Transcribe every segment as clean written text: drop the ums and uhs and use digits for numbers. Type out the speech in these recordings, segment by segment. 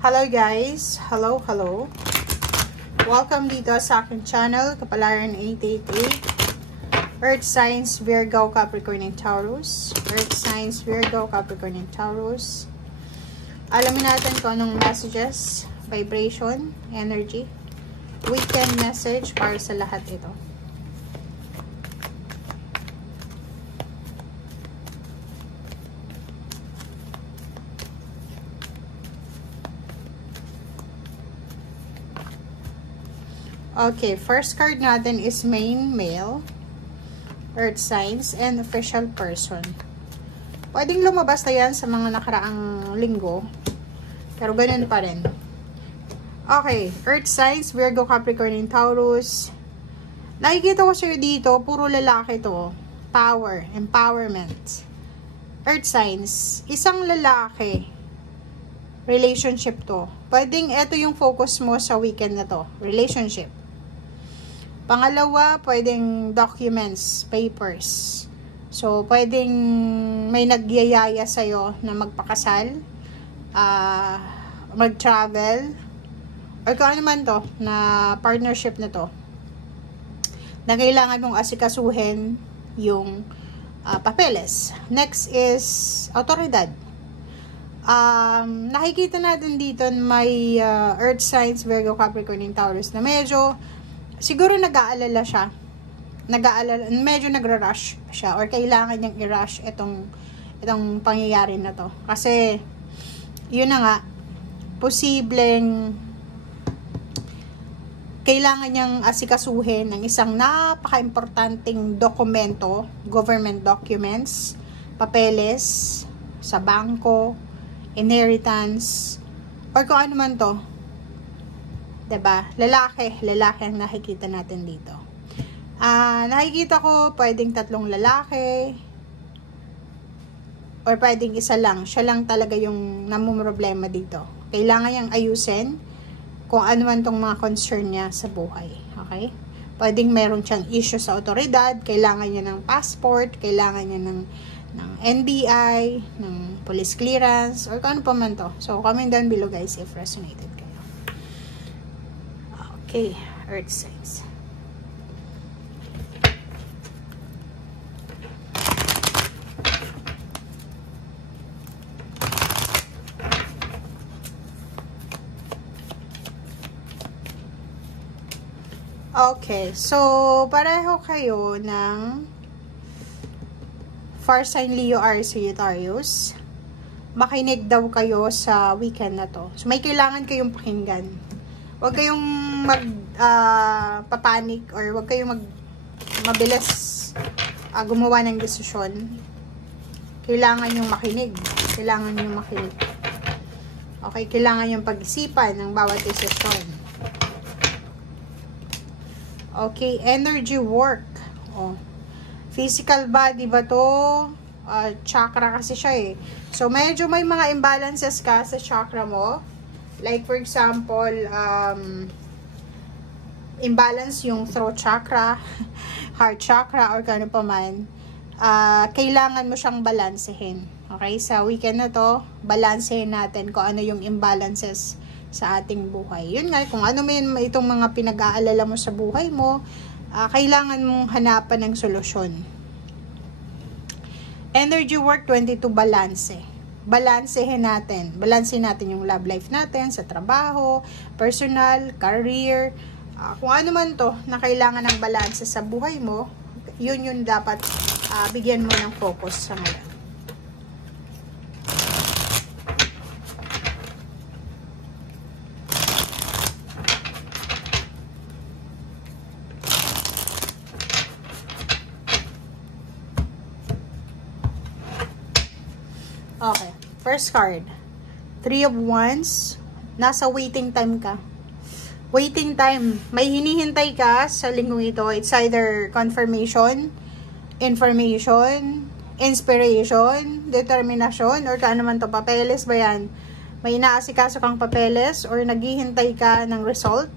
Hello guys! Hello! Welcome dito sa aking channel, Kapalaran 888. Earth Signs, Virgo, Capricorn, and Taurus. Earth Signs, Virgo, Capricorn, and Taurus. Alamin natin kung anong messages, vibration, energy, weekend message para sa lahat ito. Okay, first card natin is main male, earth signs, and official person. Pwedeng lumabas na yan sa mga nakaraang linggo, pero ganun pa rin. Okay, earth signs, Virgo, Capricorn, and Taurus. Nakikita ko sa'yo dito, puro lalaki to. Power, empowerment. Earth signs, isang lalaki, relationship to. Pwedeng ito yung focus mo sa weekend na to, relationship. Pangalawa, pwedeng documents, papers. So, pwedeng may nagyayaya sa'yo na magpakasal, mag-travel, or kung ano man to, na partnership na to, na kailangan mong asikasuhin yung papeles. Next is autoridad. Nakikita natin dito may earth signs, Virgo, Capricorn, and Taurus na medyo siguro nag-aalala siya. Medyo nagra-rush siya or kailangan niyang i-rush itong pangyayari na to. Kasi yun na nga, posibleng kailangan niyang asikasuhin ng isang napaka-importanting dokumento, government documents, papeles sa bangko, inheritance, or kung ano man to. Diba? Lalaki ang nakikita natin dito. Nakikita ko, pwedeng tatlong lalaki, or pwedeng isa lang. Siya lang talaga yung namumroblema dito. Kailangan niyang ayusin kung ano man tong mga concern niya sa buhay. Okay? Pwedeng meron siyang issue sa otoridad, kailangan niya ng passport, kailangan niya ng NBI, ng police clearance, or kung ano pa man to. So, comment down below guys if resonated kayo. Okay, earth signs. Okay, so pareho kayo ng fire sign Leo, Aries, Sagittarius. Makinig daw kayo sa weekend na to. So, may kailangan kayong pakinggan. Huwag kayong papanik or huwag kayong mabilis gumawa ng desisyon. Kailangan yung makinig. Okay, kailangan yung pag-isipan ng bawat desisyon. Okay, energy work. Oh. Physical body ba to? Chakra kasi siya eh. So, medyo may mga imbalances ka sa chakra mo. Like, for example, imbalance yung throat chakra, heart chakra, or kano pa man. Kailangan mo siyang balansehin. Okay? Sa weekend na to, balansehin natin kung ano yung imbalances sa ating buhay. Yun nga, kung ano man itong mga pinag-aalala mo sa buhay mo, kailangan mong hanapan ng solusyon. Energy work 22, balanse. Balansehin natin. Balansehin natin yung love life natin sa trabaho, personal, career, kung ano man to na kailangan ng balanse sa buhay mo, yun dapat bigyan mo ng focus sa ngayon. Okay. First card. 3 of Wands. Nasa waiting time ka. Waiting time. May hinihintay ka sa linggong ito. It's either confirmation, information, inspiration, determination, or kano man to, papeles ba yan? May inaasikaso kang papeles or naghihintay ka ng result.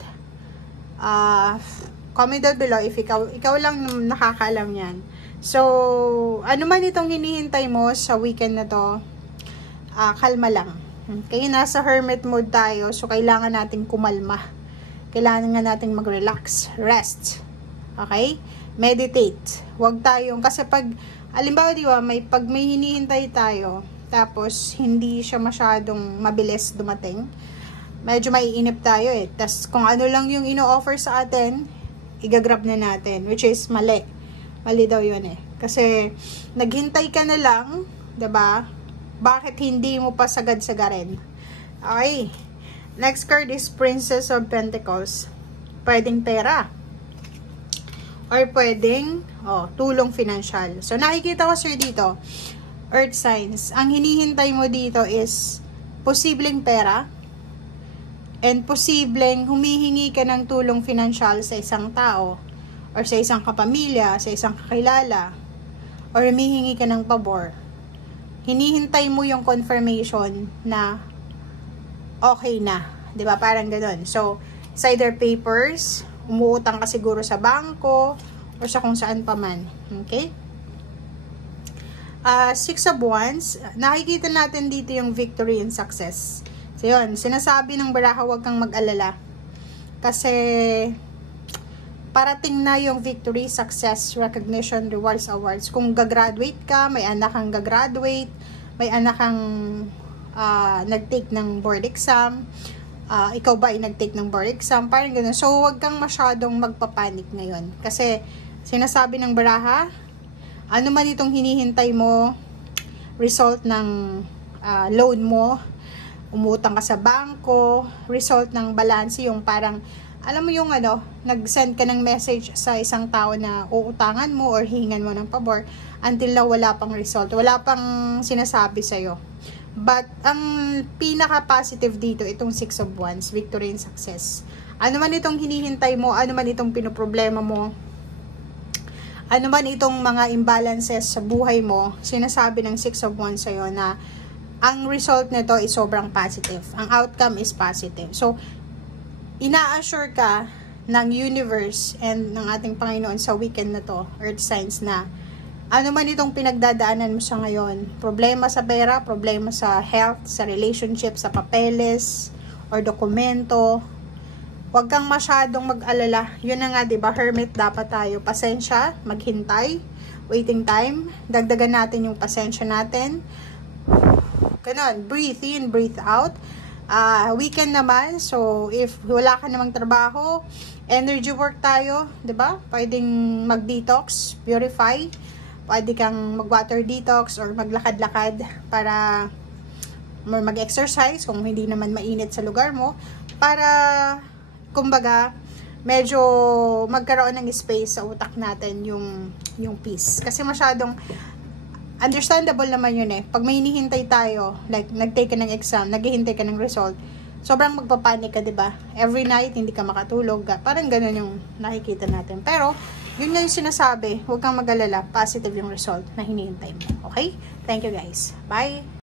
Comment down below if ikaw lang nakakaalam yan. So, ano man itong hinihintay mo sa weekend na to, kalma lang. Okay, nasa hermit mode tayo, so kailangan nating kumalma. Kailangan nga nating mag-relax, rest. Okay? Meditate. Huwag tayong, kasi pag, alimbawa di ba, pag may hinihintay tayo, tapos hindi siya masyadong mabilis dumating, medyo maiinip tayo eh. Tas kung ano lang yung ino-offer sa atin, igagrab na natin, which is mali. Mali daw yun eh. Kasi naghintay ka na lang, 'di ba? Bakit hindi mo pa sagad-sagarin? Okay. Next card is Princess of Pentacles. Pwedeng pera. Or pwedeng tulong financial. So nakikita ko sir dito, Earth signs. Ang hinihintay mo dito is posibleng pera. And posibleng humihingi ka ng tulong financial sa isang tao, or sa isang kapamilya, sa isang kakilala, or humihingi ka ng pabor. Hinihintay mo yung confirmation na okay na. 'Di ba? Parang gano'n. So, it's either papers, umuutang ka siguro sa bangko, or sa kung saan pa man. Okay? Six of Wands, nakikita natin dito yung victory and success. So, yun, sinasabi ng baraha, huwag kang mag-alala. Kasi, parating na yung victory, success, recognition, rewards, awards. Kung gagraduate ka, may anak kang gagraduate, may anak kang nag-take ng board exam, ikaw ba ay nag-take ng board exam, parang gano'n. So, huwag kang masyadong magpapanik ngayon. Kasi, sinasabi ng baraha, ano man itong hinihintay mo, result ng loan mo, umutang ka sa bangko, result ng balance, yung parang, alam mo yung nag-send ka ng message sa isang tao na uutangan mo or hihingan mo ng pabor, until na wala pang result, wala pang sinasabi sa'yo. But, ang pinaka-positive dito, itong Six of Wands, victory and success. Ano man itong hinihintay mo, ano man itong pinoproblema mo, ano man itong mga imbalances sa buhay mo, sinasabi ng Six of Wands sa'yo na ang result nito is sobrang positive. Ang outcome is positive. So, ina-assure ka ng universe and ng ating Panginoon sa weekend na to, Earth signs, na ano man itong pinagdadaanan mo sa ngayon, problema sa pera, problema sa health, sa relationship, sa papeles, or dokumento, huwag kang masyadong mag-alala. Yun na nga, diba? Hermit dapat tayo. Pasensya, maghintay, waiting time, dagdagan natin yung pasensya natin. Ganon, breathe in, breathe out. Weekend naman, so if wala ka namang trabaho, energy work tayo, 'di ba? Pwedeng mag-detox, purify. Pwede kang mag-water detox or maglakad-lakad para mag-exercise kung hindi naman mainit sa lugar mo, para kumbaga medyo magkaroon ng space sa utak natin, yung peace. Kasi masyadong understandable naman yun eh. Pag may hinihintay tayo, like nag-take ka ng exam, naghihintay ka ng result, sobrang magpapanik ka, diba? Every night, hindi ka makatulog. Parang ganun yung nakikita natin. Pero, yun nga yung sinasabi, huwag kang mag-alala, positive yung result na hinihintay mo. Okay? Thank you guys. Bye!